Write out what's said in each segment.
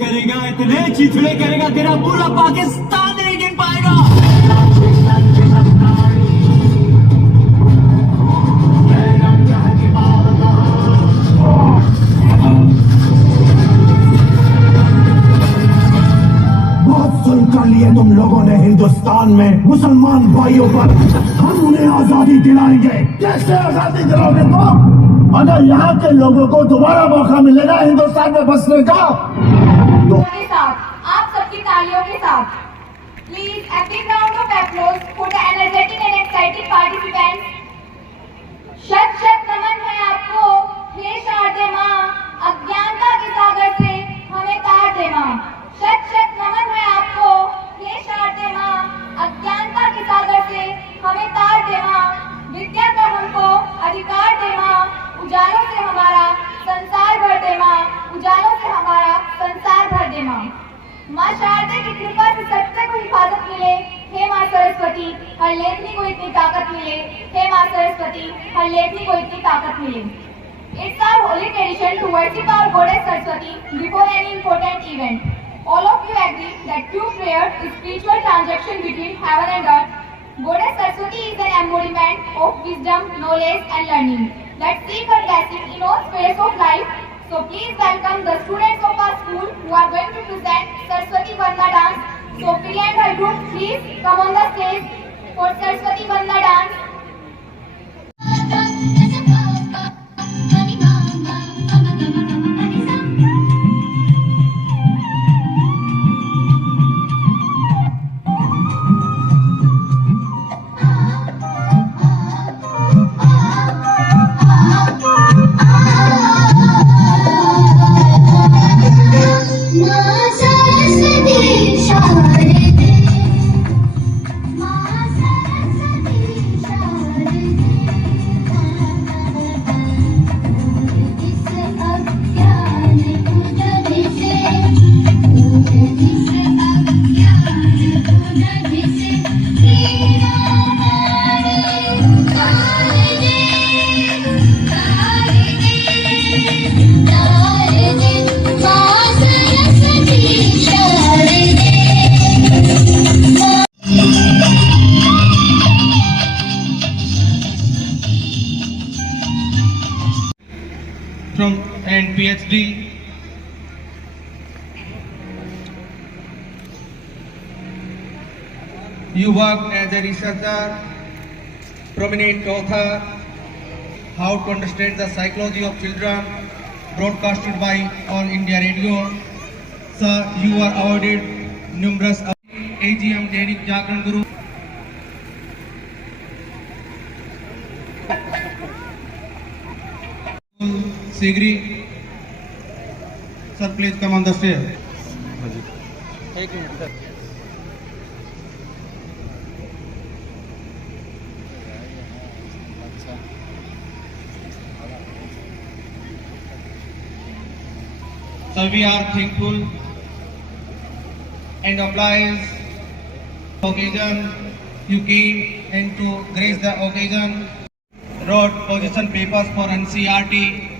करेगा इतने चिथड़े करेगा तेरा पूरा पाकिस्तान नहीं गिन पाएगा। बहुत जुल्म कर लिए तुम लोगों ने हिंदुस्तान में मुसलमान भाइयों पर। हम उन्हें आजादी दिलाएंगे। कैसे आजादी दिलाओगे तुम? अगर यहाँ के लोगों को दोबारा मौका मिलेगा हिंदुस्तान में बसने का तो आप सबकी तालियों के साथ please a big round of applause for the energetic and excited participants. शत शत नमन है आपको, हे शारदे माँ, अज्ञानता के सागर से हमें तार दे माँ। शत शत नमन है आपको, हे शारदे माँ, अज्ञानता के सागर से हमें तार दे माँ। विद्या का हमको अधिकार दे माँ, उजालों से हमारा संसार भर दे माँ, उजालों से हमारा संसार भर दे माँ। माँ शारदे की कृपा से सत्य को हिफाजत मिले, हे माँ सरस्वती हर लेखनी को इतनी ताकत मिले, हे माँ सरस्वती हर लेखनी को इतनी ताकत मिले। It's our holy tradition to worship our goddess Saraswati before any important event. All of you agree that true prayer is spiritual transaction between heaven and earth. Goddess Saraswati is an embodiment of wisdom, knowledge and learning. Let's seek her blessing in all spheres of life. So please welcome the students of our school who are going to present Saraswati Vandana dance. So Priya and her group, please come on the stage for Saraswati Vandana dance. From and PhD. You worked as a researcher, prominent author, how to understand the psychology of children, broadcasted by All India Radio. Sir, you are awarded numerous AGM Dainik Jagran Guru. Sigri, sir, please come on the stage. So we are thankful and obliged occasion you came and to grace the occasion. Wrote position papers for NCERT.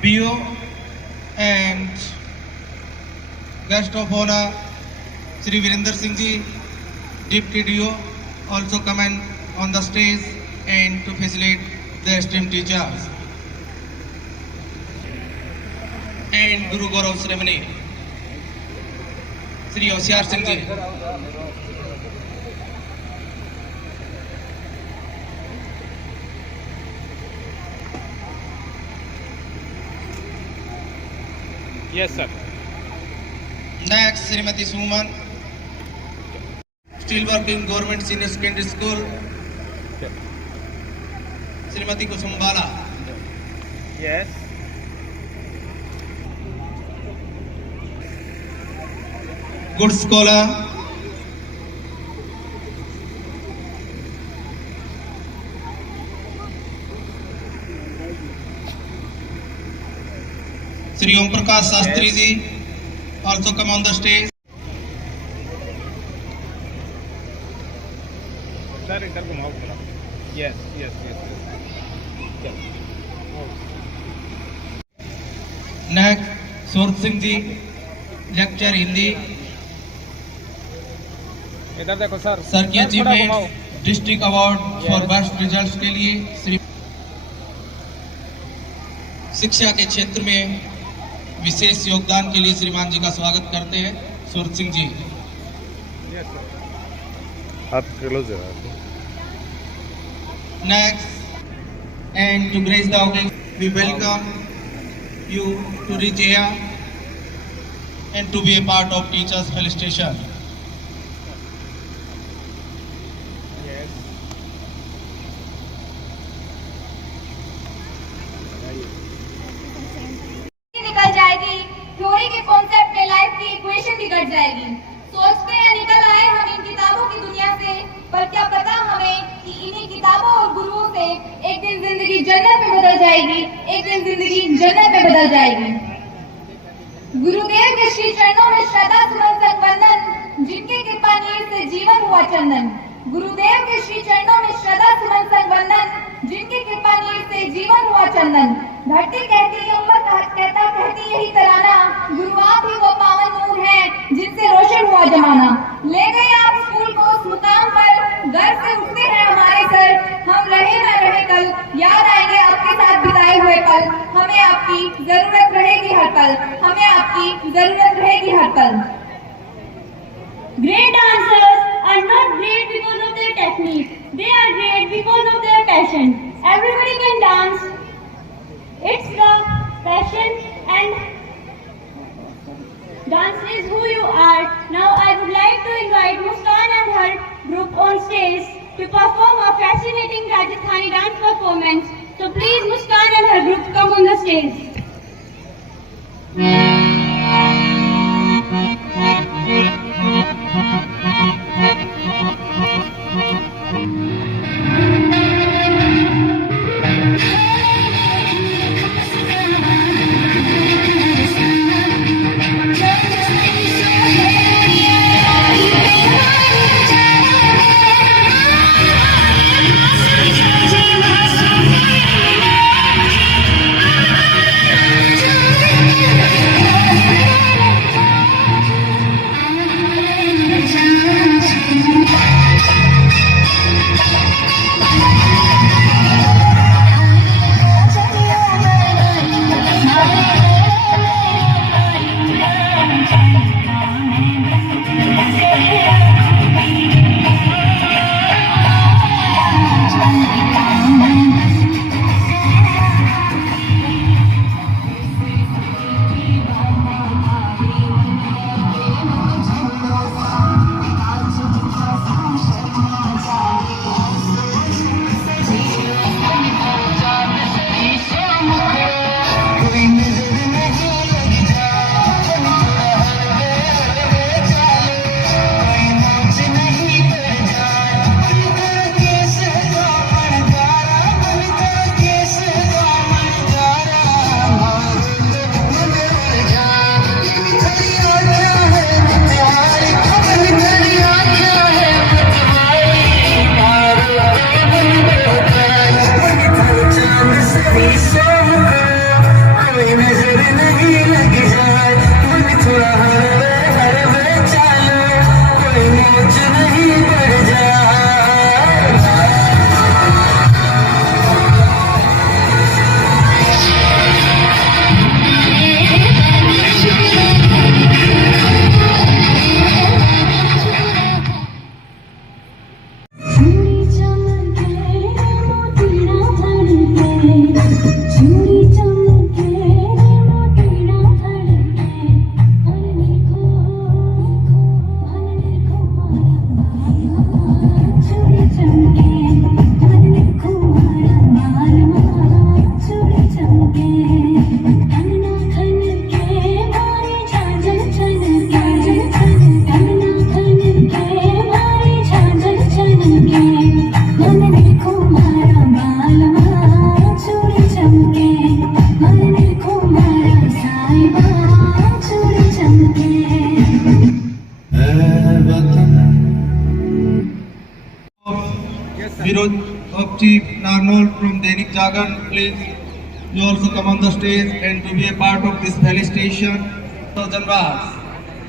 BO and guest of honor Shri Virender Singh Ji, Deputy DO, also come on the stage and to facilitate the esteemed teachers. And Guru Gaurav ceremony, Shri Hoshiar Singh Ji. Yes, sir. Next, Srimati Suman, still working Government Senior Secondary School. Srimati Kusumbala. Yes. Good scholar. Shri Om Prakash Shastri Ji, also come on the stage. Sir, इधर घुमाओ थोड़ा। Yes yes yes चलो। नेक्स्ट सूरत सिंह जी, लेक्चर हिंदी। इधर देखो sir. Sir की थोड़ा घुमाओ। Achievement district award for best results के लिए श्री शिक्षा के क्षेत्र में विशेष योगदान के लिए श्रीमान जी का स्वागत करते हैं सूरत सिंह जी। Yes sir. आप क्लोज है। Next, and to grace the occasion, we welcome you to reach here and to be a part of Teachers Felicitation. निकल जाएगी, थ्योरी के कॉन्सेप्ट में लाइफ की इक्वेशन बिगड़ जाएगी। सोचते हैं निकल आए हम इन किताबों की दुनिया से, पर क्या पता हमें कि इन्हीं किताबों और गुरुओं से एक दिन जिंदगी जन्नत में बदल जाएगी, एक दिन जिंदगी जन्नत में बदल जाएगी। गुरुदेव के श्री चरणों में श्रद्धा सुमन संग वंदन, जिनके कृपा नीर से जीवन हुआ चंदन। गुरुदेव के श्री चरणों में श्रद्धा सुमन संग वंदन, जिनकी कृपा नीर से जीवन हुआ चंदन। धरती कहती उम्मत कहता कहती यही तराना, गुरु आप ही वो पावन नूर हैं जिनसे रोशन हुआ जमाना। ले गए आप स्कूल को उस मुकाम पर, घर से उठते हैं हमारे सर, हम रहे ना रहे कल, याद आएंगे आपके साथ बिताए हुए पल। हमें आपकी जरूरत रहेगी हर पल, हमें आपकी जरूरत रहेगी हर पल। Great dancers are not great because of their technique. They are great because of their passion. Everybody can dance. It's the passion and dance is who you are. Now I would like to invite Muskan and her group on stage to perform a fascinating Rajasthani dance performance. So please Muskan and her group come on the stage. Thank you. Viroj of Chief Narnol from Dainik Jagan, please. You also come on the stage and to be a part of this felicitation. Janwas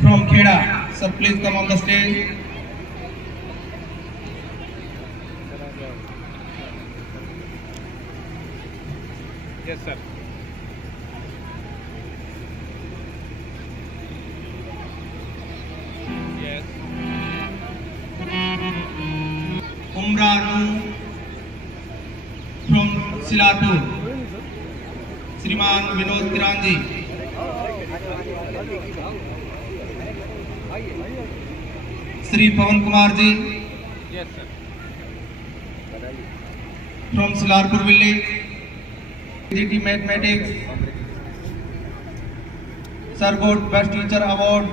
from Kheda, sir, please come on the stage. Yes, sir. Yes. Umranu from Silatpur, Shriman Vinod Kiranji. Shri Pawan Kumar ji Yes, sir. from Silarpur village. GT Mathematics, Sir got Best Teacher Award.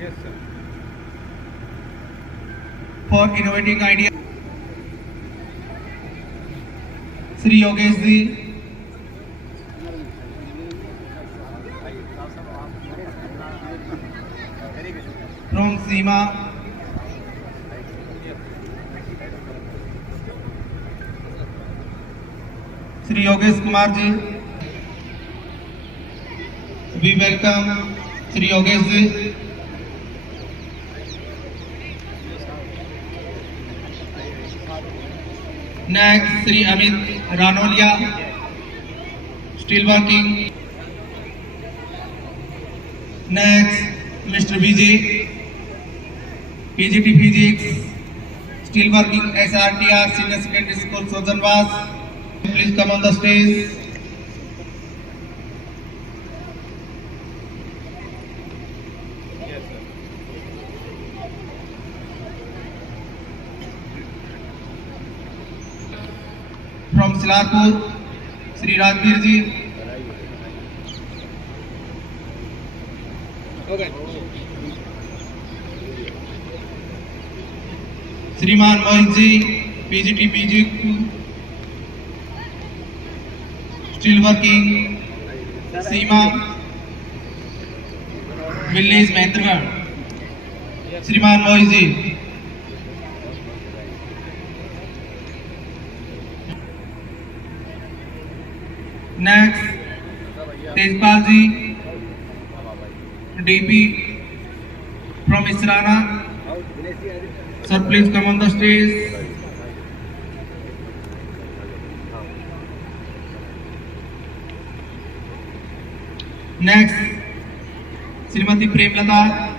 Yes, sir. For innovating ideas. Sri Yogesh ji from Seema. Sri Yogesh Kumar ji. We welcome Sri Yogesh ji. Next, Sri Amit Ranolia, still working. Next, Mr. Vijay, PGT Physics, still working SRTR Senior Secondary School, Sojanwas. Please come on the stage. Yes, sir. From Silarpur, Sri Rajbir ji. Okay. Shriman Mohit ji, PGT PG, still working. Seema, village Mahendragarh. Shriman Mohit ji. Next, Tejpal ji, DP from Israna. Sir, please come on the stage. Next, Srimati Premlata,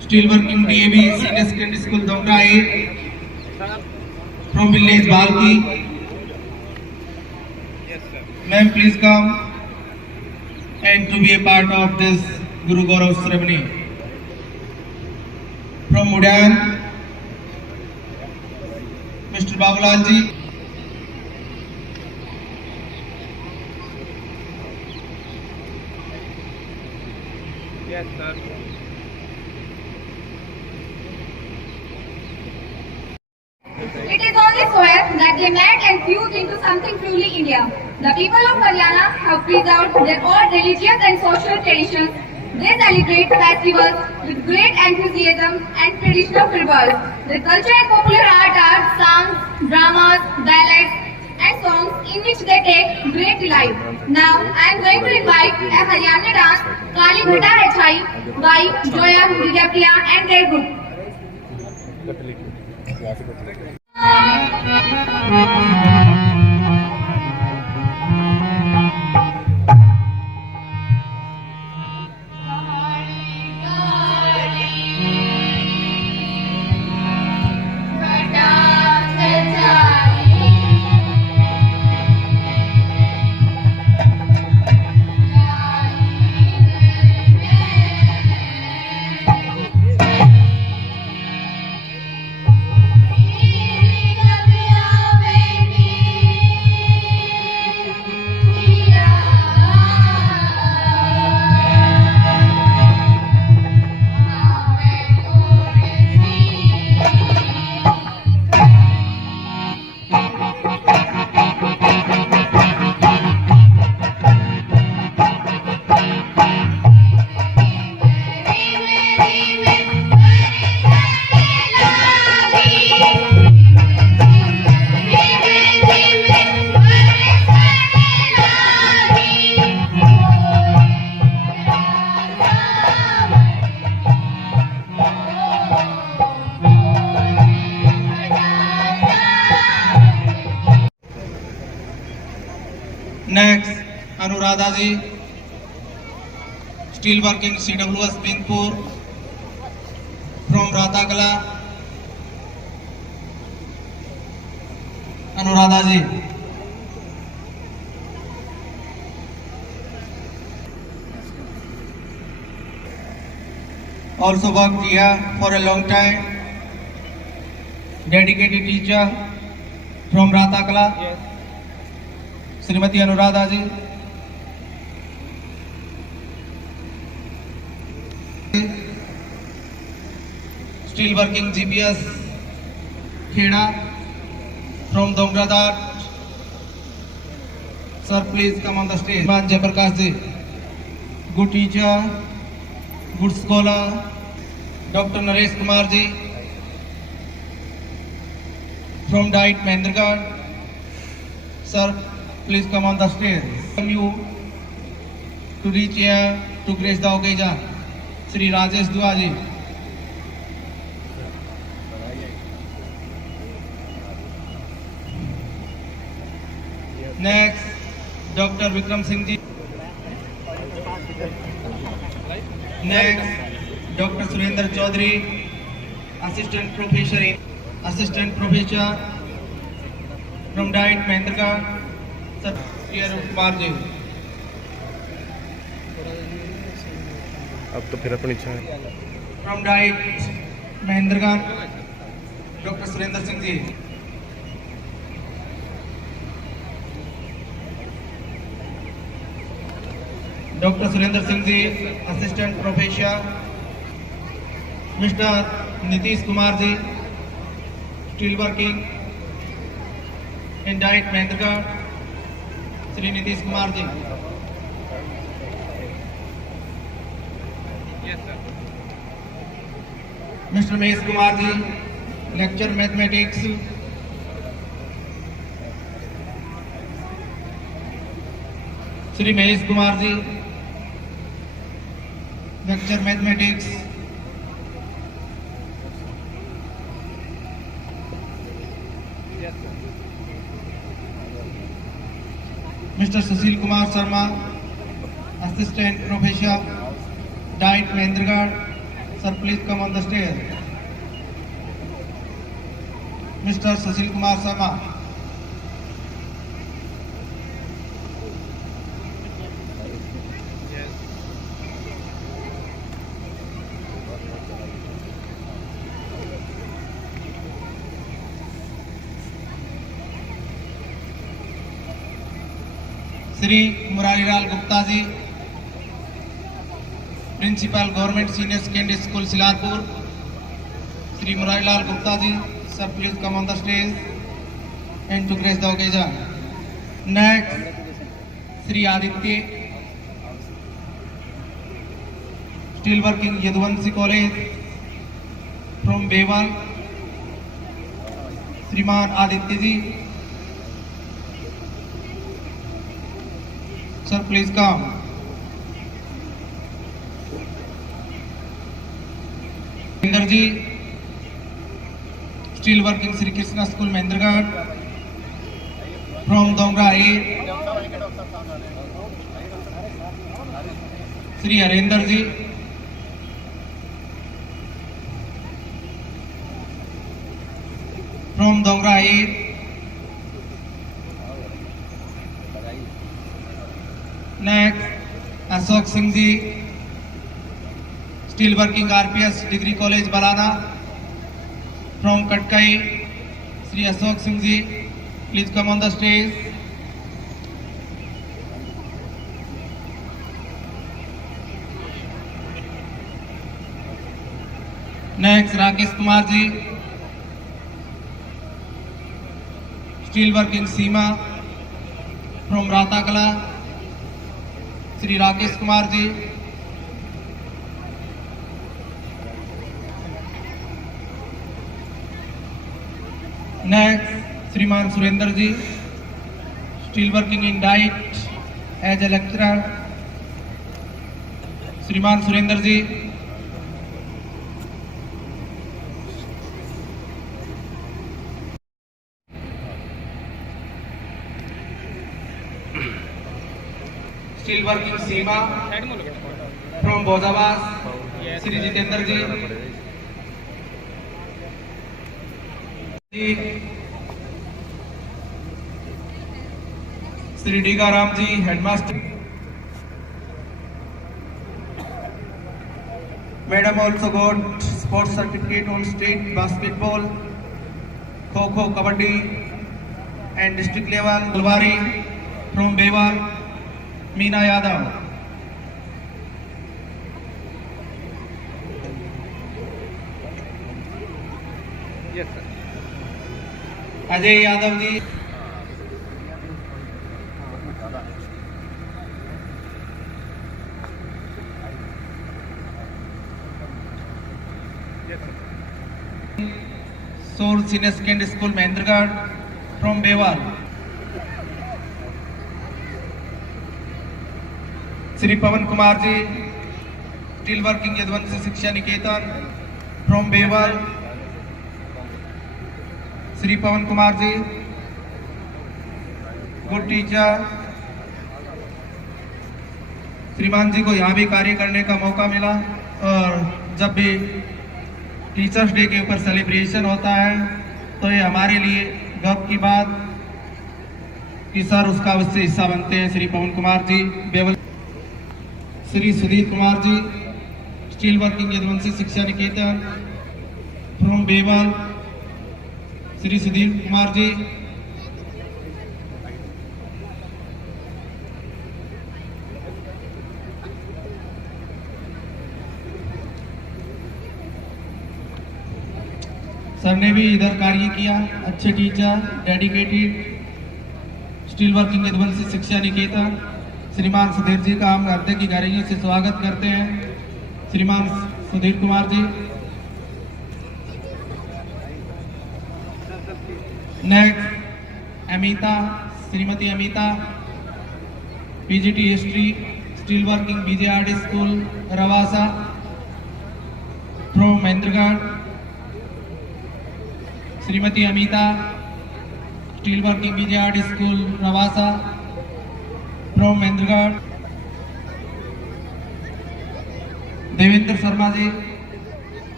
still working DAV Senior Secondary School, Dongra 8, from village Balki. Yes, sir. Ma'am, please come and to be a part of this Guru Gaurav ceremony. From Mudan, Mr. Babulal ji. Yes, sir. It is on this web that they met and fused into something truly India. The people of Haryana have preserved their old religious and social traditions. They celebrate festivals with great enthusiasm and traditional fervor. Their culture and popular art are songs, dramas, ballads, and songs in which they take great delight. Now, I am going to invite a Haryana dance, Kali Ghata Hai Chai, by Joya Divyapriya and their group. Baby Next, Anuradha ji, steel working CWS Bingpur from Ratakala. Anuradha ji. Also worked here for a long time. Dedicated teacher from Ratakala. Yes. Shrimati अनुराधा ji. Still working GPS Kheda from Dongradar. Sir, please come on the stage. Man Jayaprakash ji, good teacher, good scholar. Dr. Naresh Kumar ji from Diet Mahendragarh. Sir, please come on the stage. Welcome you to reach here to grace the occasion. Shri Rajesh Dua ji. Next, Dr. Vikram Singh ji. Next, Dr. Surendra Chaudhary, Assistant Professor from Diet Mahendragarh. Sir, Shri Arun Kumar ji. अब तो फिर अपनी इच्छा है. From Diet Mahendragarh, Dr. Surendra Singh ji. Dr. Surendra Singh ji, Assistant Professor. Mr. Nitish Kumar ji, still working in Diet Mahendragarh. Shri Nitish Kumar ji. Yes, sir. Mr. Mahesh Kumar ji, lecture mathematics. Shri Mahesh Kumar ji, lecture mathematics. Yes, sir. Mr. Sushil Kumar Sharma, Assistant Professor, Diet Mahendragarh. Sir, please come on the stage. Mr. Sushil Kumar Sharma. Yes. Shri Muralilal Gupta ji, Principal Government Senior Secondary School Silarpur. Shri Muralilal Gupta ji, sir, please come on the stage and to grace the occasion. Next, Shri Aditya, still working Yadwanshi College from Bewan. Shriman Aditya ji, sir, please come. Inder ji, still working Sri Krishna School Mahendragarh from Dongra A. Shri Harinder ji, from Dongra A. Next, Ashok Singh ji, still working RPS Degree College Balana from Katkai. Shri Ashok Singh ji, please come on the stage. Next, Rakesh Kumar ji, still working Seema from Ratakala. Shri Rakesh Kumar ji. Next, Shriman Surendra ji, still working in Diet as a lecturer. Shriman Surendra ji. Still working Seema from Bozavas, Sri Jitendra ji. Sri Digaram ji, headmaster. Madam also got sports certificate on state basketball, kho-kho, kabaddi and district level. Alwari from Bewal, Meena Yadav. Yes, sir. Ajay Yadav ji. Soul Senior Secondary School, Mahendragarh from Bewal. Sri Pawan Kumar ji, still working Yadvanshi Shiksha Niketan from Bewal. Sri Pawan Kumar ji, good teacher. श्रीमान जी को यहाँ भी कार्य करने का मौका मिला और जब भी टीचर्स डे के ऊपर सेलिब्रेशन होता है तो ये हमारे लिए गर्व की बात कि सर उसका उससे हिस्सा बनते हैं। Shri Pawan Kumar ji Bewal, Shri Sudhir Kumar ji still working Yaduvanshi Shiksha Niketan from Bewal. Shri Sudhir Kumar ji, sir ने भी इधर कार्य किया, अच्छे teacher, dedicated, still working Yaduvanshi Shiksha Niketan. श्रीमान सुधीर जी का हम हृदय की गहराइयों से स्वागत करते हैं। Shriman Sudhir Kumar ji. Next Amita, Shrimati Amita, PGT history, still working BJRD school Rawasa from Mahendragarh. Shrimati Amita, still working BJRD school Rawasa from Mahendragarh. Devendra Sharma ji,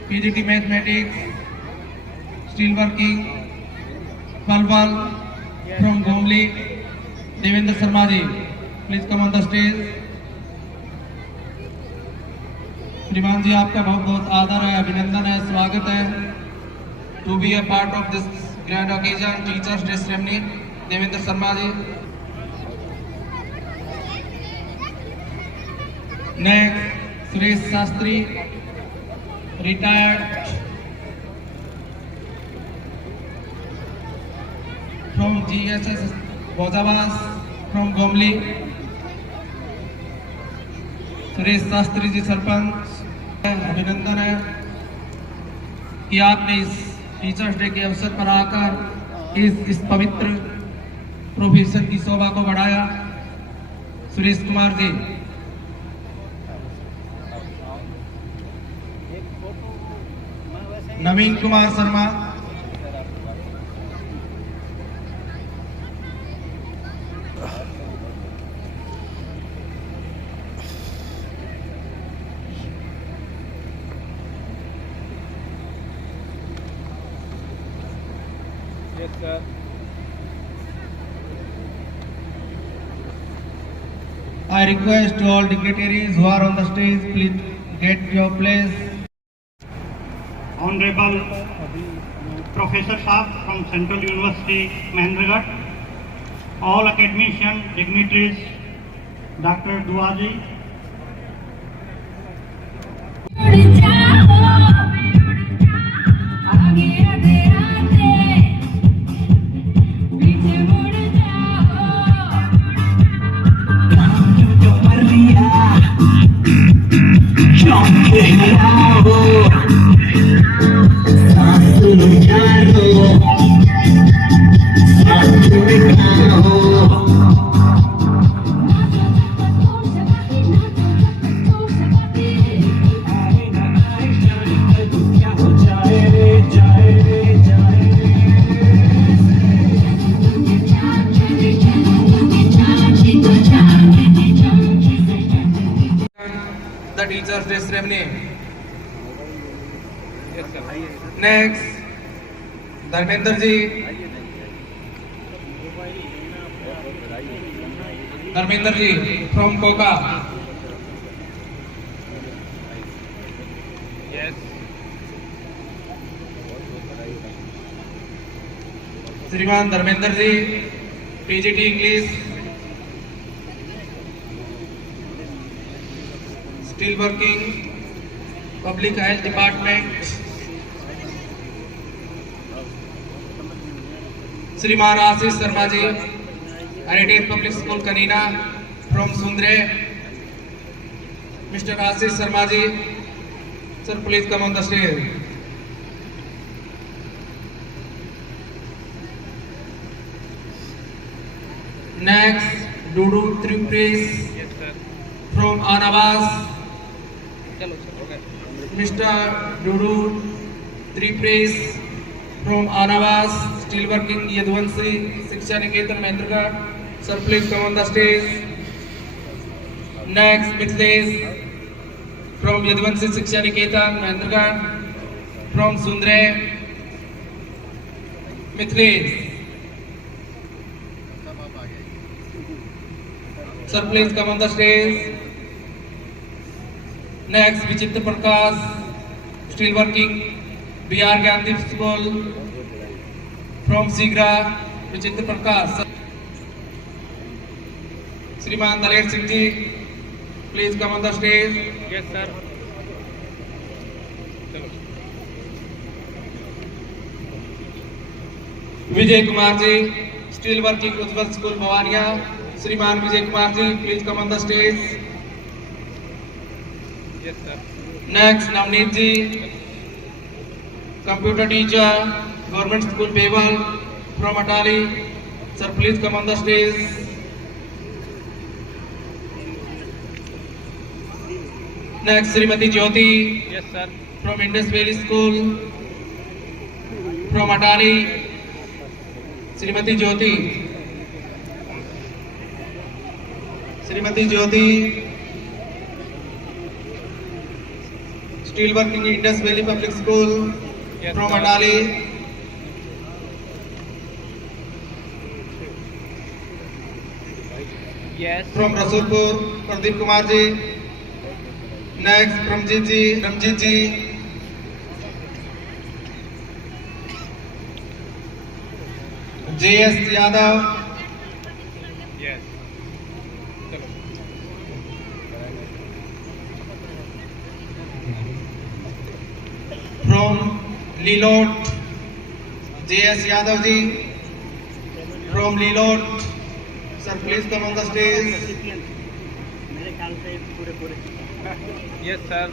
PGT mathematics, still working Palwal from Gomli. Devendra Sharma ji, please come on the stage. Shriman ji, आपका बहुत बहुत आदर है, अभिनंदन है, स्वागत है to be a part of this grand occasion, Teachers Day ceremony. Devendra Sharma ji. Next Suresh Shastri, retired from GSS Bhojawas from Gomli. Suresh Shastri ji sarpanch, अभिनंदन है कि आपने इस टीचर्स डे के अवसर पर आकर इस पवित्र प्रोफेशन की शोभा को बढ़ाया। सुरेश कुमार जी। नवीन कुमार Sharma, Yes, sir. I request to all dignitaries who are on the stage, please get your place. Honorable Professor Saab from Central University, Mahendragarh, all academician dignitaries, Dr. Duaji, Teachers Day ceremony. Yes, sir. Next, Dharmender ji. Dharmender ji from Koka. Yes. श्रीमान धर्मेंद्र ji, PGT English, Steel Working, Public Health Department. श्रीमान आशीष शर्मा ji, Heritage Public School Kanina from Sundre. Mr. Ashish Sharma ji, sir, please come on the stage. Next, Dudu Tripres Yes, sir. from Anavas. Chalo, sir. Okay. Mr. Dudu Tripres from Anavas, Steelworking Yadvansi, Shiksha Niketan Mahendragarh. Sir, please come on the stage. Next, Mithlesh from Yadvansi Shiksha Niketan Mahendragarh from Sundre. Mithlesh. Sir, please come on the stage. Next, Vichitra Prakash, Steelworking, BR Gandhi School from Sigra. Vichitra Prakash. Shriman Dalet Singh ji, please come on the stage. Yes, sir. Chalo. Vijay Kumar ji, Steelworking Ujjwal School Bhavania. Shriman Vijay Kumar ji, please come on the stage. Yes, sir. Next, Navneet ji, computer teacher, Government School Beval from Atali. Sir, please come on the stage. Next, Srimati Jyoti Yes, sir. from Indus Valley School from Atali. Srimati Jyoti. Srimati Jyoti, Steelworking Indus Valley Public School Yes, from sir. Atali. Yes. From Rasulpur, Pradeep Kumar ji. Next, Ramjit ji. JS Yadav. Yes. Chalo. From Lilot, JS Yadav ji. From Lilot. Sir, please come on the stage. मेरे ख्याल से पूरे Yes, sir.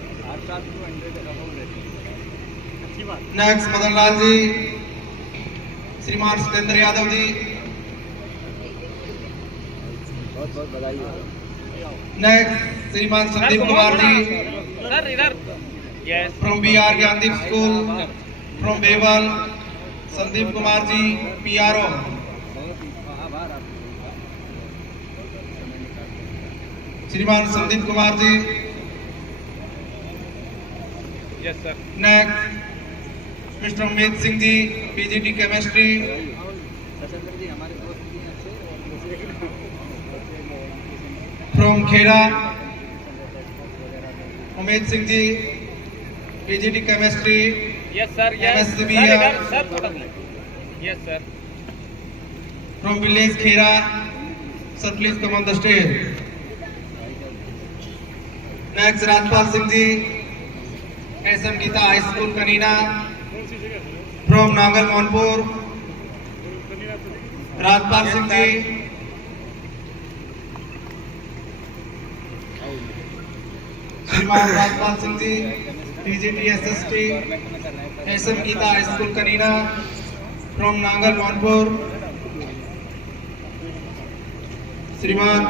अच्छी बात. Next, Madan Lal ji. Shriman Sitendra Yadav ji. Next, Shriman Sandeep Kumar ji. Sir, इधर. Yes. From BR Gandhi School from Beval. Sandeep Kumar ji, PRO. Shriman Sandeep Kumar ji. Yes, sir. Next, Mr. Amit Singh ji, PGT Chemistry. From Khera, Amit Singh ji, PGT Chemistry. Yes, sir. Yes. MSCB Sir, here. इधर. Sir, थोड़ा सा. Yes, sir. From village Khera. Sir, please come on the stage. Next, Rajpal Singh ji, SM Gita High School Kanina. From Nagal Manpur. Rajpal Singh ji. Shriman Rajpal Singh ji, PGT SST. SM Gita High School Kanina. From Nagal Manpur. श्रीमान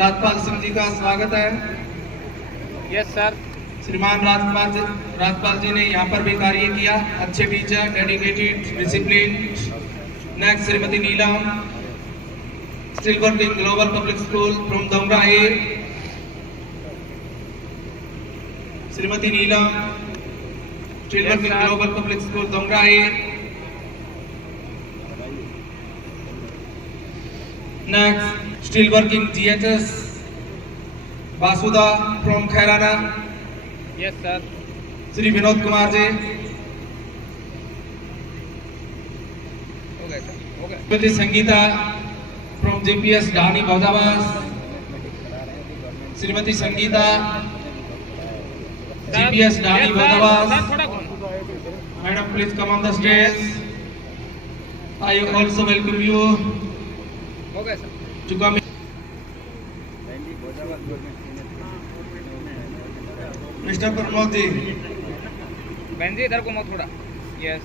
राजपाल सिंह जी का स्वागत है। Yes, sir. श्रीमान राजपाल जी ने यहाँ पर भी कार्य किया, अच्छे teacher, dedicated, discipline. Next, Shrimati Neelam, still working global public school from Dongra ए। Shrimati Neelam, still working global public school दोंगराई। Next still working GHS Vasuda from Khairana. Yes, sir. Shri Vinod Kumar ji. हो गया सर, हो गया। Shrimati Sangeeta from GPS Dani Baudabas. Shrimati Sangeeta GPS Dani Yes, sir. Baudabas. Sir, थोड़ा कौन? Madam please come on the stage. I also welcome you हो गया sir. To come. Mister Pramod ji. बहन जी इधर घुमाओ थोड़ा। यस,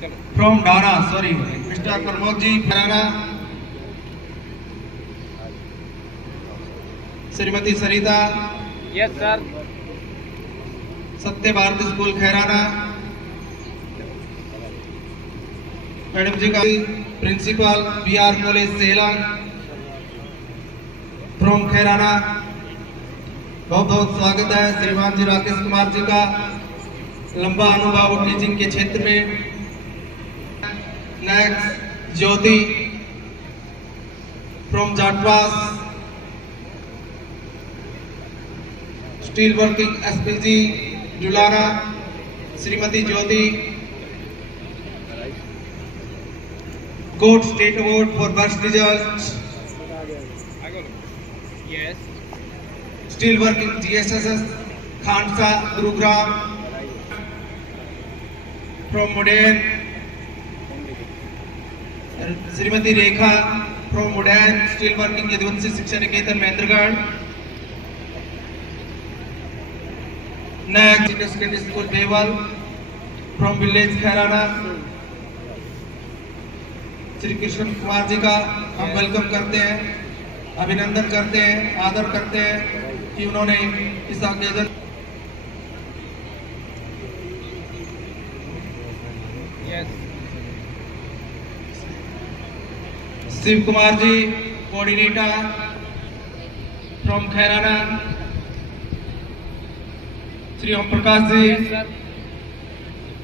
चलो। From Dana, sorry mister Pramod ji Dana. Shrimati Sarita yes sir. Satya Bharati school Khairana. Madam ji का principal BR college Selang from Khairana. बहुत बहुत स्वागत है श्रीमान जी राकेश कुमार जी का, लंबा अनुभव टीचिंग के क्षेत्र में। Next Jyoti from Jatwas, still working SPG Dulana. Shrimati Jyoti got state award for best result. आगे बोलो। Yes. Still working GSSS Khansa Gurugram from Moden. Shrimati Rekha from Moden still working Yaduvanshi Shiksha Niketan Mahendragarh. Next senior secondary school Deval from village Khairana. Shri Krishna Kumar ji का हम वेलकम करते हैं, अभिनंदन करते हैं, आदर करते हैं कि उन्होंने इस आयोजन। Yes. Shiv Kumar ji coordinator from Khairana. Shri Om Prakash ji yes sir.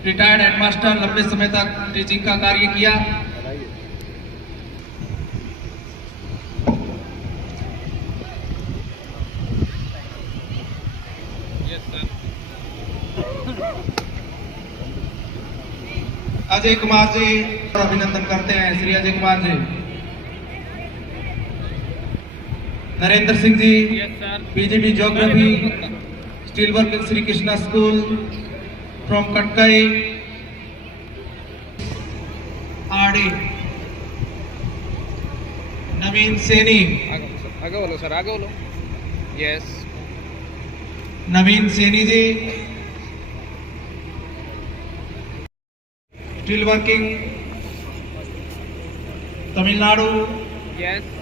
Retired headmaster, लंबे समय तक टीचिंग का कार्य किया। Yes sir. अजय कुमार जी अभिनंदन करते हैं Shri Ajay Kumar ji. Narendra Singh ji yes sir. PGT geography still working Shri Krishna school from Katkai. RD Naveen Saini. आगे बोलो सर, आगे बोलो सर, आगे बोलो। Yes. Naveen Saini ji still working Tamil Nadu. Yes.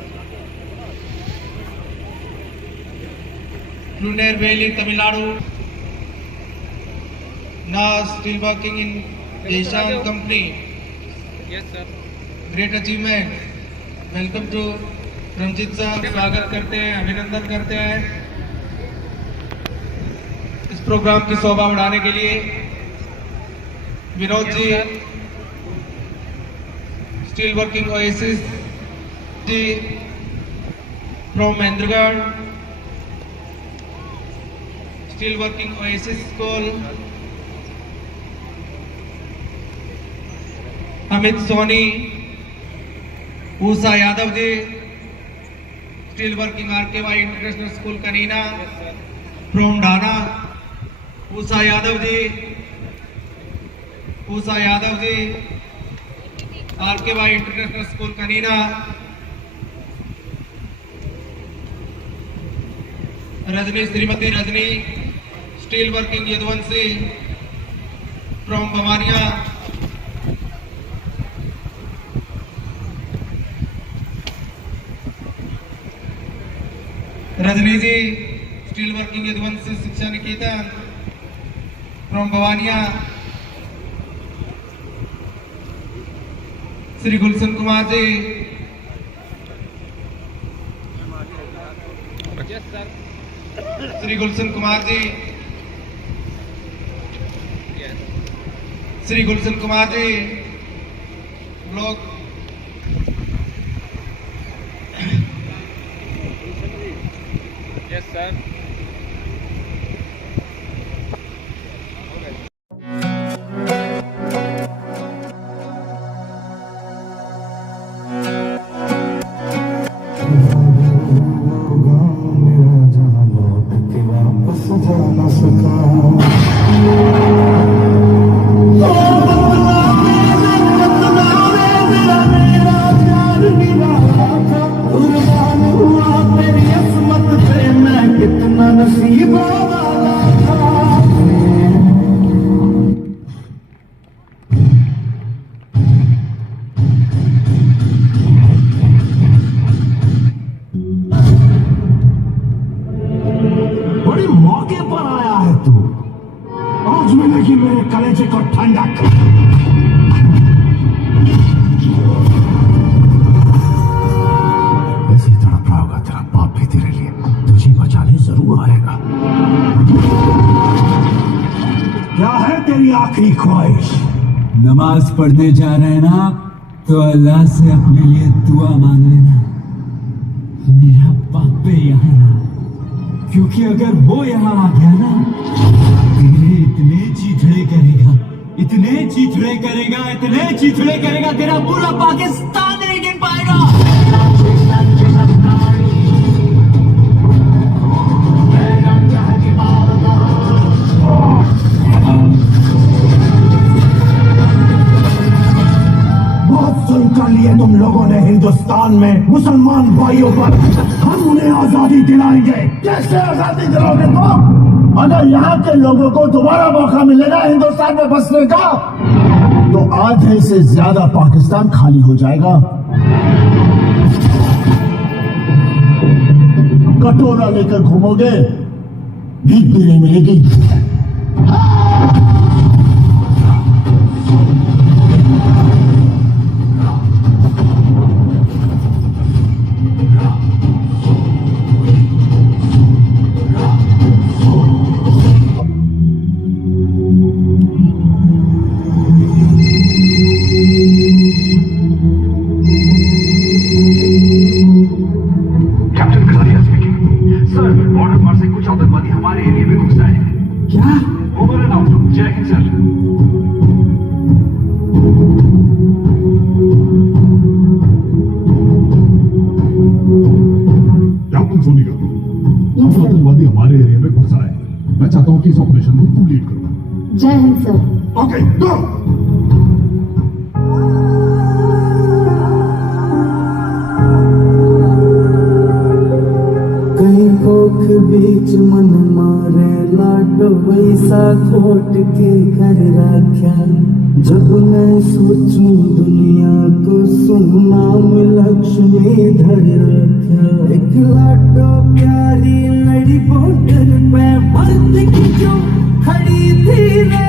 Lunar Valley, Tamil Nadu. Now still working in Deshan company. Yes sir. Great achievement. Welcome to Ranjeet sahab, स्वागत करते हैं, अभिनंदन करते हैं इस प्रोग्राम की शोभा बढ़ाने के लिए। Vinod ji still working Oasis ji from Mahendragarh, still working Oasis school. Amit Soni, Usha Yadav ji still working RKY international school Kanina from Dhana. Usha Yadav ji RKY international school Kanina. Rajni, Shrimati Rajni still working Yaduvanshi from Bamaniya. Rajni ji still working Yaduvanshi Shiksha Niketan from Bawaniya. Shri Gulshan Kumar ji yes sir. Shri Gulshan Kumar ji, Shri Gulshan Kumar ji लोग Yes, sir. बड़े मौके पर आया है तू। आज मिलेगी मेरे कलेजे को ठंडक। ऐसे तड़प रहा होगा तेरा बाप भी तेरे लिए, तुझे बचाने जरूर आएगा। क्या है तेरी आखिरी ख्वाहिश? नमाज पढ़ने जा रहे हैं ना, तो अल्लाह से अपने लिए दुआ मांग लेना, मेरा बाप पे यहाँ ना, क्योंकि अगर वो यहाँ आ गया ना, तेरे इतने चीथड़े करेगा, इतने चीथड़े करेगा, इतने चीथड़े करेगा, तेरा पूरा पाकिस्तान नहीं गिन पाएगा। कर लिए तुम लोगों ने हिंदुस्तान में मुसलमान भाइयों पर, हम उन्हें आजादी दिलाएंगे। कैसे आजादी दिलाओगे तुम? अगर यहाँ के लोगों को दोबारा मौका मिलेगा हिंदुस्तान में बसने का, तो आधे से ज्यादा पाकिस्तान खाली हो जाएगा। कटोरा लेकर घूमोगे, भीख भी नहीं मिलेगी। आतंकवादी हमारे एरिया में घुस आए। मैं चाहता हूँ कि इस ऑपरेशन को तू लीड करो। जय हिंद सर। ओके, गो। कहीं कोख बीच मन मारे लाडो वैसा खोट के घर रखा, जब मैं सोचूं दुनिया को सुनाम लक्ष्मी धर रखा। एक लाडो प्यारी लड़ी बॉर्डर पे मर्द की जो खड़ी थी रे,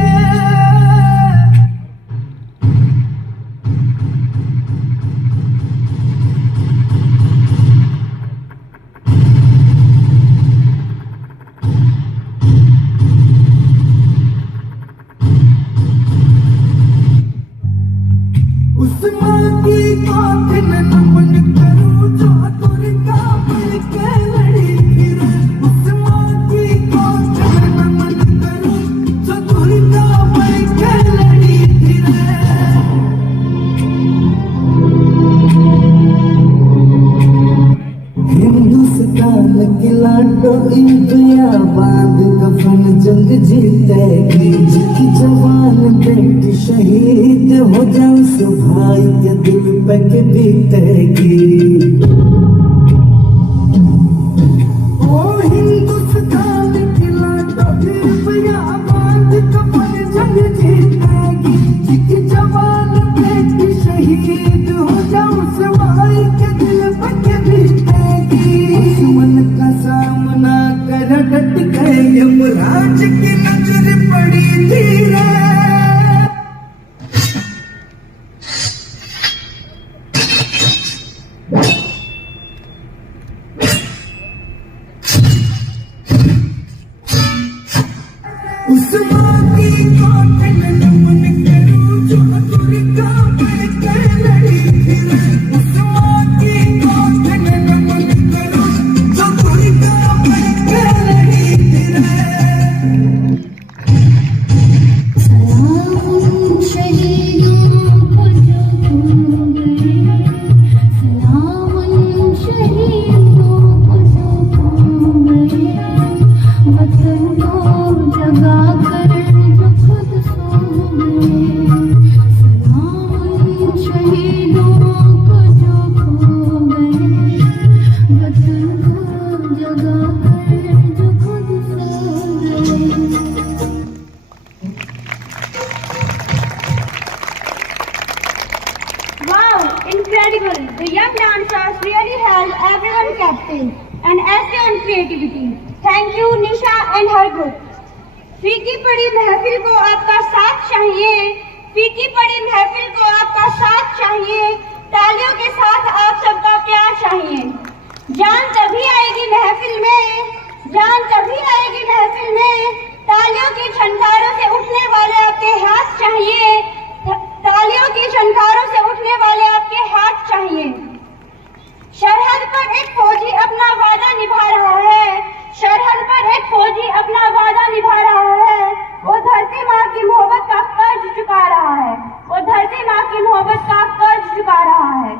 उस माँ की गोद में नमन करूं जो दुर्गा बन के लड़ी थी रे। उस माँ की गोद में नमन करूं जो दुर्गा बन के लड़ी थी रे। हिंदुस्तान की लाडो इंडिया बांध कफन जंग जीतेगी, जिसकी जवान बेटी शहीद हो जाए उस भाई के दिल पे के बीतेगी। ओ हिंदुस्तान की लाडो इंडिया बांध कफन जंग जीतेगी, जिसकी जवान बेटी शहीद हो जाए उस भाई के दिल पे के बीतेगी। दुश्मन का सामना कर डट गए यमराज की नजर पड़ी थी रे। incredible. The young dancers really held everyone captive and essay on creativity. Thank you, Nisha and her group. फीकी पड़ी महफिल को आपका साथ चाहिए, फीकी पड़ी महफिल को आपका साथ चाहिए, तालियों के साथ आप सबका प्यार चाहिए। जान तभी आएगी महफिल में, जान तभी आएगी महफिल में, तालियों की झनकारों से उठने वाले आपके हाथ चाहिए, तालियों की झनकारों से उठने वाले आपके हाथ चाहिए। सरहद पर एक फौजी अपना वादा निभा रहा है, सरहद पर एक फौजी अपना वादा निभा रहा है, वो धरती माँ की मोहब्बत का कर्ज चुका रहा है, वो धरती माँ की मोहब्बत का कर्ज चुका रहा है।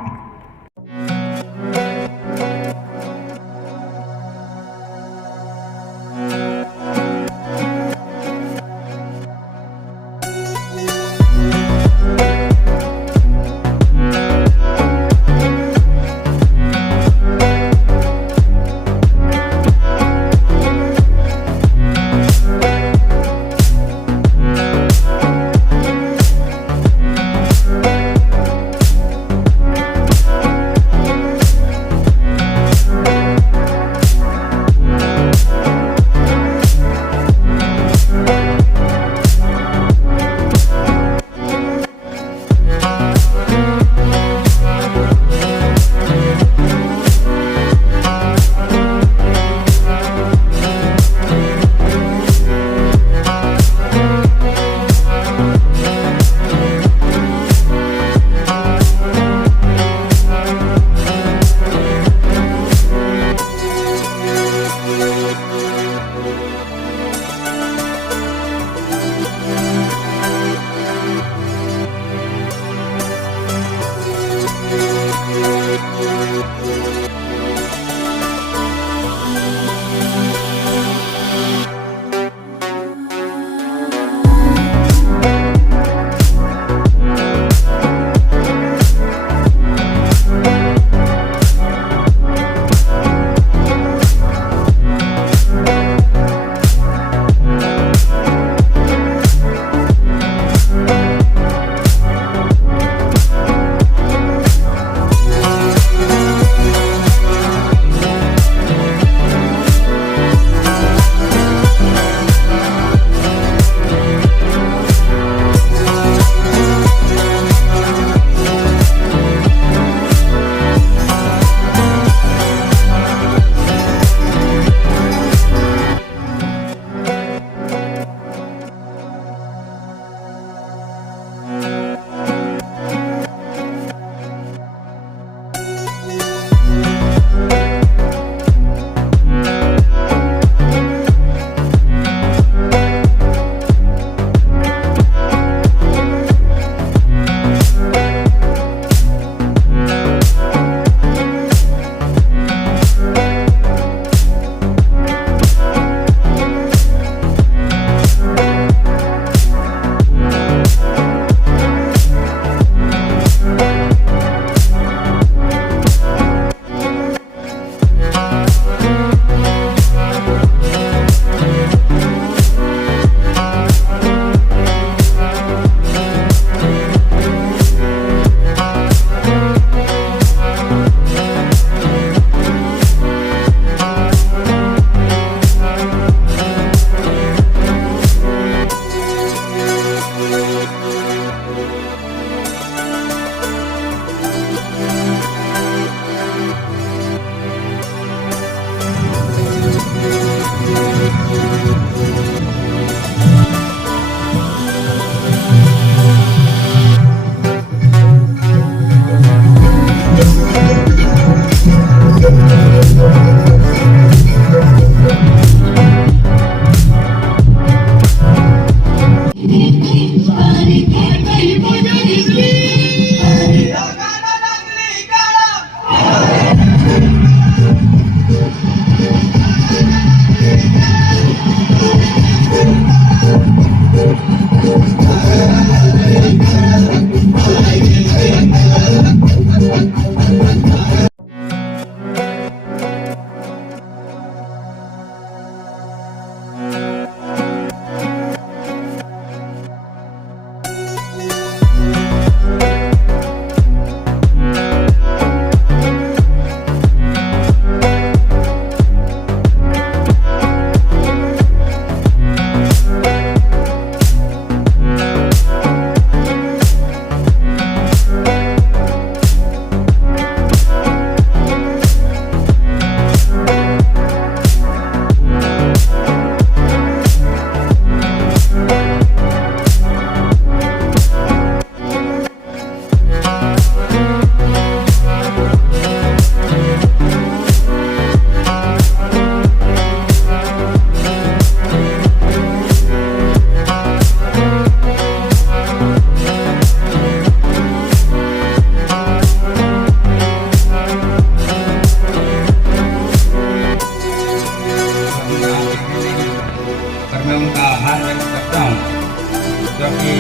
क्योंकि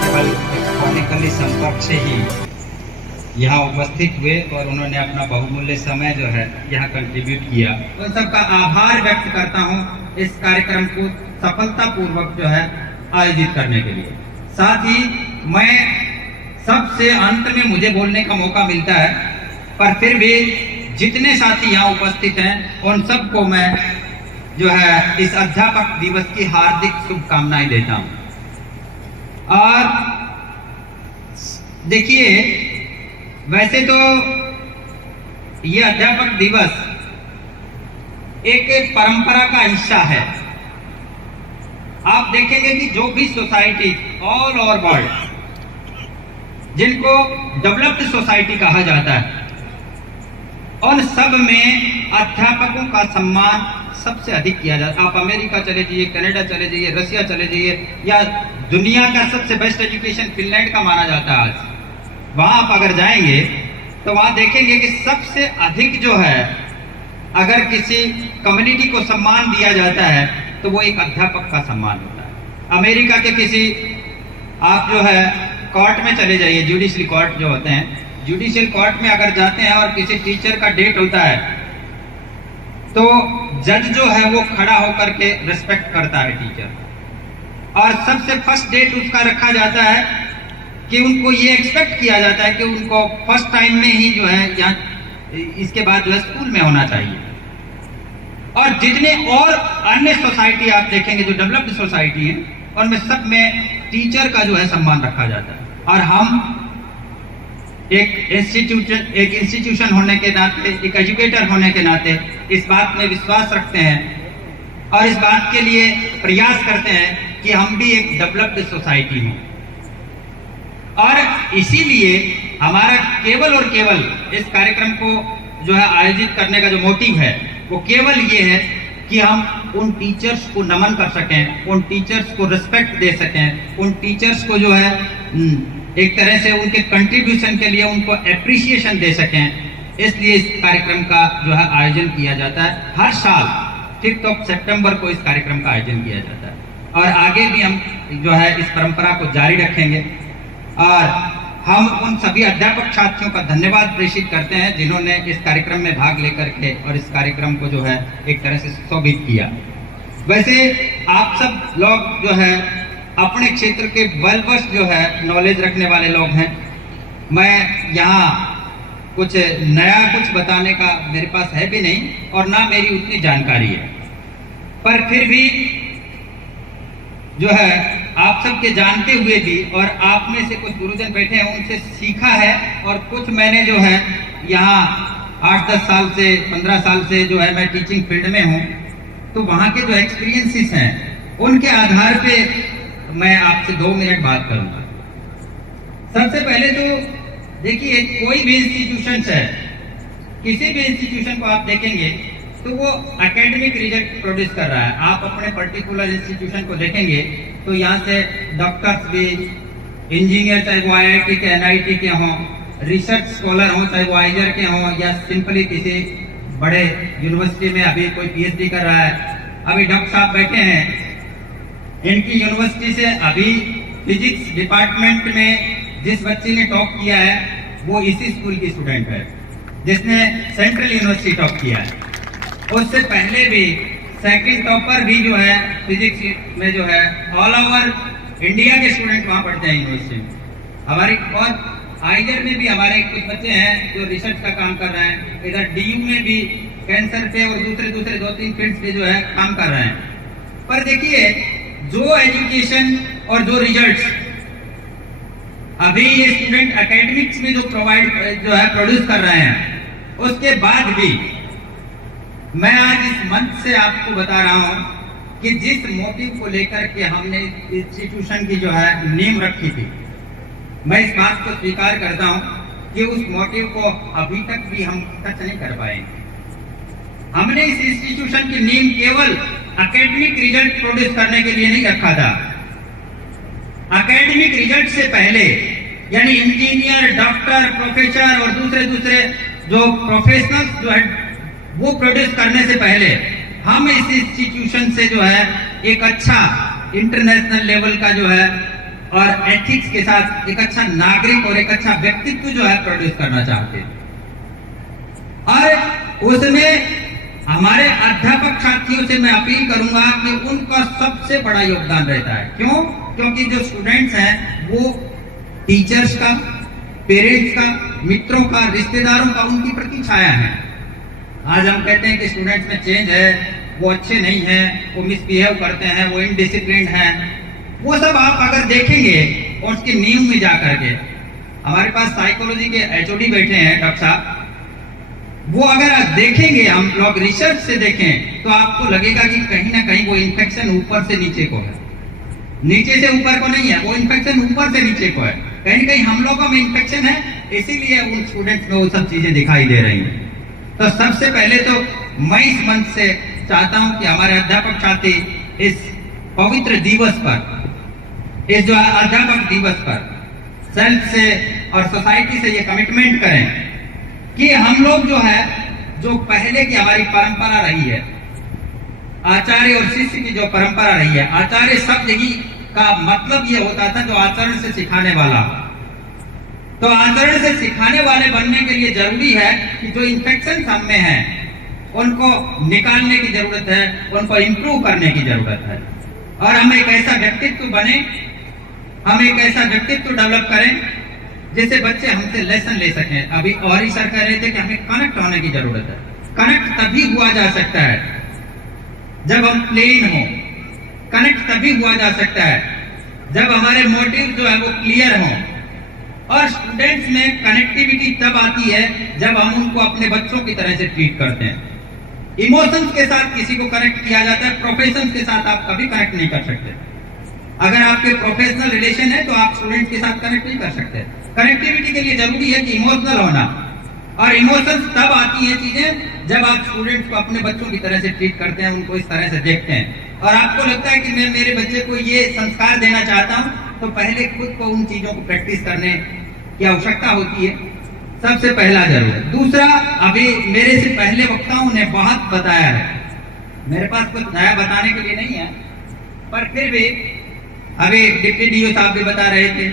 केवल टेक्निकली संपर्क से ही यहाँ उपस्थित हुए और उन्होंने अपना बहुमूल्य समय जो है यहाँ कंट्रीब्यूट किया। तो सबका आभार व्यक्त करता हूँ इस कार्यक्रम को सफलतापूर्वक जो है आयोजित करने के लिए। साथ ही मैं सबसे अंत में मुझे बोलने का मौका मिलता है, पर फिर भी जितने साथी यहाँ उपस्थित हैं उन सबको मैं जो है इस अध्यापक दिवस की हार्दिक शुभकामनाएं देता हूँ। और देखिए, वैसे तो ये अध्यापक दिवस एक परंपरा का हिस्सा है। आप देखेंगे कि जो भी सोसाइटी ऑल ओवर वर्ल्ड जिनको डेवलप्ड सोसाइटी कहा जाता है, उन सब में अध्यापकों का सम्मान सबसे अधिक किया जाता है। आप अमेरिका चले जाइए, कनाडा चले जाइए, रसिया चले जाइए, या दुनिया का सबसे बेस्ट एजुकेशन फिनलैंड का माना जाता है आज। वहां आप अगर जाएंगे तो वहां देखेंगे कि सबसे अधिक जो है, अगर किसी कम्युनिटी को सम्मान दिया जाता है तो वो एक अध्यापक का सम्मान होता है। अमेरिका के किसी आप जो है कोर्ट में चले जाइए, जुडिशियल कोर्ट जो होते हैं, जुडिशियल कोर्ट में अगर जाते हैं और किसी टीचर का डेट होता है तो जज जो है वो खड़ा होकर के रिस्पेक्ट करता है टीचर, और सबसे फर्स्ट डेट उसका रखा जाता है कि उनको ये एक्सपेक्ट किया जाता है कि उनको फर्स्ट टाइम में ही जो है यहाँ इसके बाद जो है स्कूल में होना चाहिए। और जितने और अन्य सोसाइटी आप देखेंगे जो डेवलप्ड सोसाइटी है, उनमें सब में टीचर का जो है सम्मान रखा जाता है। और हम एक इंस्टीट्यूशन होने के नाते, एक एजुकेटर होने के नाते इस बात में विश्वास रखते हैं और इस बात के लिए प्रयास करते हैं कि हम भी एक डेवलप्ड सोसाइटी हों। और इसीलिए हमारा केवल और केवल इस कार्यक्रम को जो है आयोजित करने का जो मोटिव है वो केवल ये है कि हम उन टीचर्स को नमन कर सकें, उन टीचर्स को रिस्पेक्ट दे सकें, उन टीचर्स को जो है एक तरह से उनके कंट्रीब्यूशन के लिए उनको एप्रिसिएशन दे सकें। इसलिए इस कार्यक्रम का जो है आयोजन किया जाता है। हर साल 5 सितंबर को इस कार्यक्रम का आयोजन किया जाता है और आगे भी हम जो है इस परंपरा को जारी रखेंगे। और हम उन सभी अध्यापक छात्रों का धन्यवाद प्रेषित करते हैं जिन्होंने इस कार्यक्रम में भाग लेकर के और इस कार्यक्रम को जो है एक तरह से शोभित किया। वैसे आप सब लोग जो है अपने क्षेत्र के वेल-वर्स जो है नॉलेज रखने वाले लोग हैं। मैं यहाँ कुछ नया कुछ बताने का मेरे पास है भी नहीं और ना मेरी उतनी जानकारी है, पर फिर भी जो है आप सबके जानते हुए भी, और आप में से कुछ गुरुजन बैठे हैं उनसे सीखा है, और कुछ मैंने जो है यहाँ 8-10 साल से 15 साल से जो है मैं टीचिंग फील्ड में हूँ, तो वहाँ के जो एक्सपीरियंसेस हैं उनके आधार पे मैं आपसे 2 मिनट बात करूँगा। सबसे पहले तो देखिए, कोई भी इंस्टीट्यूशन है, किसी भी इंस्टीट्यूशन को आप देखेंगे तो वो एकेडमिक रिजल्ट प्रोड्यूस कर रहा है। आप अपने पर्टिकुलर इंस्टीट्यूशन को देखेंगे तो यहाँ से डॉक्टर्स भी, इंजीनियर चाहे वो IIT के NIT के हों, रिसर्च स्कॉलर हों चाहे वो आइजर के हों, या सिंपली किसी बड़े यूनिवर्सिटी में अभी कोई PhD कर रहा है। अभी डॉक्टर साहब बैठे हैं, इनकी यूनिवर्सिटी से अभी फिजिक्स डिपार्टमेंट में जिस बच्ची ने टॉप किया है वो इसी स्कूल की स्टूडेंट है जिसने सेंट्रल यूनिवर्सिटी टॉप किया है। उससे पहले भी सेकंड टॉपर भी जो है फिजिक्स में जो है ऑल ओवर इंडिया के स्टूडेंट वहां पढ़ते हैं यूनिवर्सिटी में। हमारे और आइजर में भी हमारे कुछ बच्चे हैं जो रिसर्च का काम कर रहे हैं। इधर DU में भी कैंसर पे और दूसरे 2-3 फील्ड्स पे जो है काम कर रहे हैं। पर देखिए, जो एजुकेशन और जो रिजल्ट्स अभी ये स्टूडेंट एकेडमिक्स में जो प्रोड्यूस कर रहे हैं, उसके बाद भी मैं आज इस मंच से आपको बता रहा हूं कि जिस मोटिव को लेकर के हमने इंस्टीट्यूशन की जो है नींव रखी थी, मैं इस बात को स्वीकार करता हूं कि उस मोटिव को अभी तक भी हम टच नहीं कर पाएंगे। हमने इस इंस्टीट्यूशन की नींव केवल एकेडमिक रिजल्ट प्रोड्यूस करने के लिए नहीं रखा था। एकेडमिक रिजल्ट से पहले, यानी इंजीनियर, डॉक्टर, प्रोफेसर और दूसरे जो प्रोफेशनल्स जो है वो प्रोड्यूस करने से पहले हम इस इंस्टीट्यूशन से जो है एक अच्छा इंटरनेशनल लेवल का जो है और एथिक्स के साथ एक अच्छा नागरिक और एक अच्छा व्यक्तित्व जो है प्रोड्यूस करना चाहते हैं। और उसमें हमारे अध्यापक साथियों से मैं अपील करूंगा कि उनका सबसे बड़ा योगदान रहता है। क्यों? क्योंकि जो स्टूडेंट्स हैं वो टीचर्स का, पेरेंट्स का, मित्रों का, रिश्तेदारों का उनकी प्रति छाया है। आज हम कहते हैं कि स्टूडेंट्स में चेंज है, वो अच्छे नहीं हैं, वो मिसबिहेव करते हैं, वो इनडिसिप्लिन हैं। वो सब आप अगर देखेंगे और उसके नींव में जाकर के, हमारे पास साइकोलॉजी के एचओडी बैठे हैं डॉक्टर साहब, वो अगर आप देखेंगे, हम लोग रिसर्च से देखें तो आपको लगेगा कि कहीं ना कहीं वो इन्फेक्शन ऊपर से नीचे को है, नीचे से ऊपर को नहीं है, वो इन्फेक्शन ऊपर से नीचे को है। कहीं ना कहीं हम लोगों में इन्फेक्शन है, इसीलिए उन स्टूडेंट्स में वो सब चीजें दिखाई दे रही हैं। तो सबसे पहले तो मैं इस मंच से चाहता हूं कि हमारे अध्यापक साथी इस पवित्र दिवस पर, इस जो अध्यापक दिवस पर सेल्फ से और सोसाइटी से ये कमिटमेंट करें कि हम लोग जो है, जो पहले की हमारी परंपरा रही है, आचार्य और शिष्य की जो परंपरा रही है, आचार्य शब्द ही का मतलब ये होता था जो आचरण से सिखाने वाला। तो आचरण से सिखाने वाले बनने के लिए जरूरी है कि जो इन्फेक्शन हम में है उनको निकालने की जरूरत है, उनको इंप्रूव करने की जरूरत है। और हम एक ऐसा व्यक्तित्व बने, हम एक ऐसा व्यक्तित्व डेवलप करें जिससे बच्चे हमसे लेसन ले सकें। अभी और ही सर कह रहे थे कि हमें कनेक्ट होने की जरूरत है। कनेक्ट तभी हुआ जा सकता है जब हम प्लेन हो, कनेक्ट तभी हुआ जा सकता है जब हमारे मोटिव जो है वो क्लियर हो। और स्टूडेंट्स में कनेक्टिविटी तब आती है जब हम उनको अपने बच्चों की तरह से ट्रीट करते हैं। इमोशंस के साथ किसी को कनेक्ट किया जाता है, प्रोफेशन के साथ आप कभी कनेक्ट नहीं कर सकते। अगर आपके प्रोफेशनल रिलेशन है तो आप स्टूडेंट के साथ कनेक्ट नहीं कर सकते। कनेक्टिविटी के लिए जरूरी है कि इमोशनल होना, और इमोशंस तब आती हैं चीजें जब आप स्टूडेंट्स को अपने बच्चों की तरह से ट्रीट करते हैं, उनको इस तरह से देखते हैं। और आपको लगता है कि मैं मेरे बच्चे को ये संस्कार देना चाहता हूं, तो पहले खुद को उन चीजों को प्रैक्टिस करने की आवश्यकता होती है, सबसे पहला जरूर। दूसरा, अभी मेरे से पहले वक्ताओं ने बहुत बताया है, मेरे पास कुछ नया बताने के लिए नहीं है, पर फिर भी अभी डिप्टी डीओ साहब भी बता रहे थे,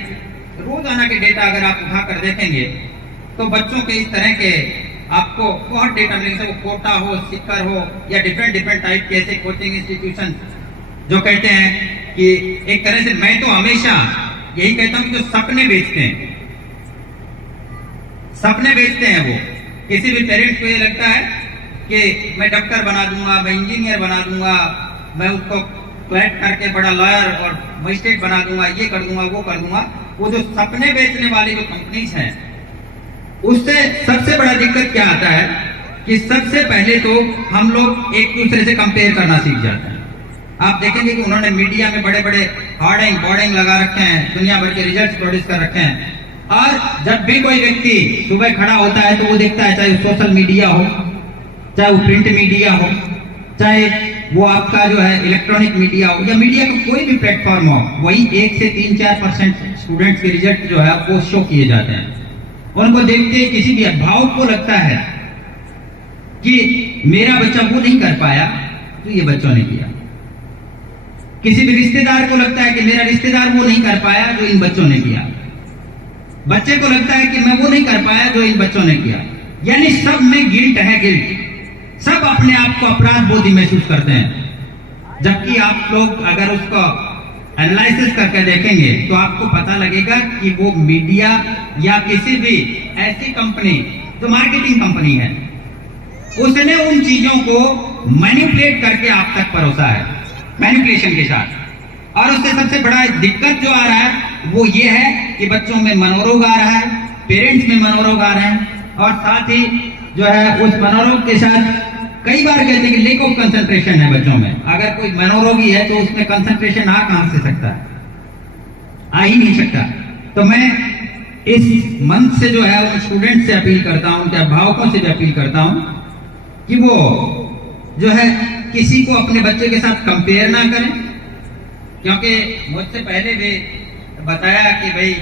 रोजाना के डेटा अगर आप उठा कर देखेंगे तो बच्चों के इस तरह के आपको बहुत डेटा मिलेंगे। वो कोटा हो, सिक्कर हो, या डिफरेंट टाइप के ऐसे कोचिंग इंस्टीट्यूशन जो कहते हैं कि एक तरह से, मैं तो हमेशा यही कहता हूं कि जो सपने बेचते हैं, सपने बेचते हैं, वो किसी भी पेरेंट्स को ये लगता है कि मैं डॉक्टर बना दूंगा, मैं इंजीनियर बना दूंगा, मैं उसको क्लैट करके बड़ा लॉयर और मजिस्ट्रेट बना दूंगा, ये कर दूंगा, वो कर दूंगा। वो जो सपने बेचने वाली जो कंपनीज हैं, उससे सबसे बड़ा दिक्कत क्या आता है कि सबसे पहले तो हम लोग एक दूसरे से कंपेयर करना सीख जाते हैं। आप देखेंगे कि उन्होंने मीडिया में बड़े बड़े हार्डिंग बोर्डिंग लगा रखे हैं, दुनिया भर के रिजल्ट्स प्रोड्यूस कर रखे हैं। और जब भी कोई व्यक्ति सुबह खड़ा होता है तो वो देखता है, चाहे सोशल मीडिया हो, चाहे वो प्रिंट मीडिया हो, चाहे वो आपका जो है इलेक्ट्रॉनिक मीडिया हो, या मीडिया का कोई भी प्लेटफॉर्म हो, वही 1 से 3-4% स्टूडेंट्स के रिजल्ट जो है वो शो किए जाते हैं। उनको देखते ही किसी भी अभिभावक को लगता है कि मेरा बच्चा वो नहीं कर पाया तो ये बच्चों ने किया। किसी भी रिश्तेदार को लगता है कि मेरा रिश्तेदार वो नहीं कर पाया जो इन बच्चों ने किया। बच्चे को लगता है कि मैं वो नहीं कर पाया जो इन बच्चों ने किया। यानी सब में गिल्ट है, गिल्ट। सब अपने आप को अपराध बोधी महसूस करते हैं। जबकि आप लोग अगर उसको एनालिसिस करके देखेंगे तो आपको पता लगेगा कि वो मीडिया या किसी भी ऐसी कंपनी जो मार्केटिंग कंपनी है, उसने उन चीजों को मैनिपुलेट करके आप तक परोसा है, मैनिपुलेशन के साथ। और उससे सबसे बड़ा दिक्कत जो आ रहा है वो ये है कि बच्चों में मनोरोग आ रहा है, पेरेंट्स में मनोरोग आ रहे हैं, और साथ ही जो है उस मनोरोग के साथ कई बार कहते हैं कि लेक ऑफ कंसंट्रेशन है बच्चों में। अगर कोई मनोरोगी है तो उसमें कंसंट्रेशन आ कहां से सकता है, आ ही नहीं सकता। तो मैं इस मंच से जो है उन स्टूडेंट से अपील करता हूं, क्या अभिभावकों से भी अपील करता हूं कि वो जो है किसी को अपने बच्चे के साथ कंपेयर ना करें। क्योंकि मुझसे पहले भी बताया कि भाई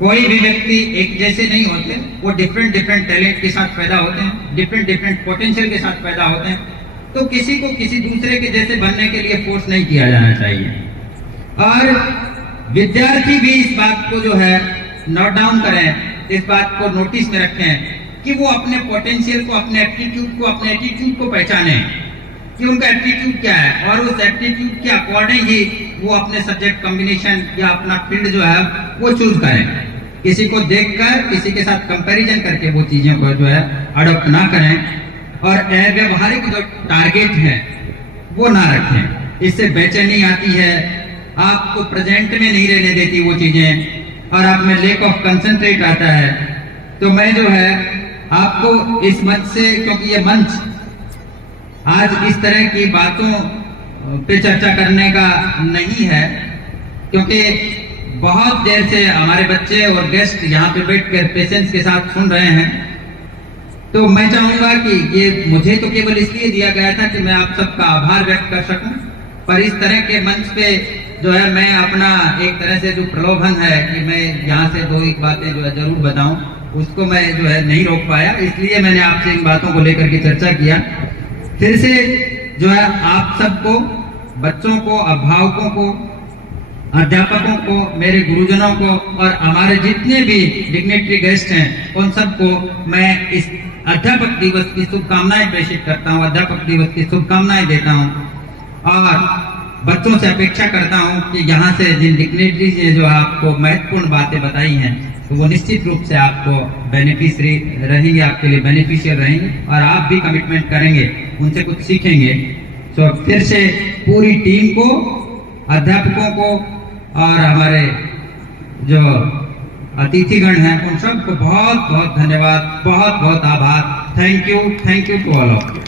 कोई भी व्यक्ति एक जैसे नहीं होते, वो डिफरेंट टैलेंट के साथ पैदा होते हैं, डिफरेंट पोटेंशियल के साथ पैदा होते हैं। तो किसी को किसी दूसरे के जैसे बनने के लिए फोर्स नहीं किया जाना चाहिए। और विद्यार्थी भी इस बात को जो है नोट डाउन करें, इस बात को नोटिस में रखें कि वो अपने पोटेंशियल को, अपने एटीट्यूड को पहचाने कि उनका एप्टीट्यूड क्या है, और उस एप्टीट्यूड के अकॉर्डिंग ही वो अपने सब्जेक्ट कॉम्बिनेशन या अपना फील्ड जो है वो चूज करें। किसी को देखकर, किसी के साथ कंपैरिजन करके वो चीजों को जो है अडॉप्ट ना करें, और व्यवहारिक जो टारगेट है वो ना रखें। इससे बेचैनी आती है, आपको प्रेजेंट में नहीं रहने देती वो चीजें, और आप में लेक ऑफ कंसंट्रेट आता है। तो मैं जो है आपको इस मंच से, क्योंकि ये मंच आज इस तरह की बातों पे चर्चा करने का नहीं है, क्योंकि बहुत देर से हमारे बच्चे और गेस्ट यहाँ पे बैठकर पेशेंस के साथ सुन रहे हैं। तो मैं चाहूंगा कि ये मुझे तो केवल इसलिए दिया गया था कि मैं आप सबका आभार व्यक्त कर सकूं, पर इस तरह के मंच पे जो है मैं अपना एक तरह से जो प्रलोभन है कि मैं यहाँ से दो एक बातें जो है जरूर बताऊं, उसको मैं जो है नहीं रोक पाया, इसलिए मैंने आपसे इन बातों को लेकर के चर्चा किया। फिर से जो है आप सबको, बच्चों को, अभिभावकों को, अध्यापकों को, मेरे गुरुजनों को और हमारे जितने भी डिग्नेटरी गेस्ट हैं, उन सबको मैं इस अध्यापक दिवस की शुभकामनाएं प्रेषित करता हूं, अध्यापक दिवस की शुभकामनाएं देता हूं, और बच्चों से अपेक्षा करता हूं कि यहाँ से जिन डिग्नेटरीज ने जो आपको महत्वपूर्ण बातें बताई हैं, तो वो निश्चित रूप से आपको बेनिफिशियरी रहेंगे, आपके लिए बेनिफिशियल रहेंगे, और आप भी कमिटमेंट करेंगे, उनसे कुछ सीखेंगे। तो फिर से पूरी टीम को, अध्यापकों को और हमारे जो अतिथिगण हैं, उन सबको बहुत बहुत धन्यवाद, बहुत बहुत आभार। Thank you to all of you.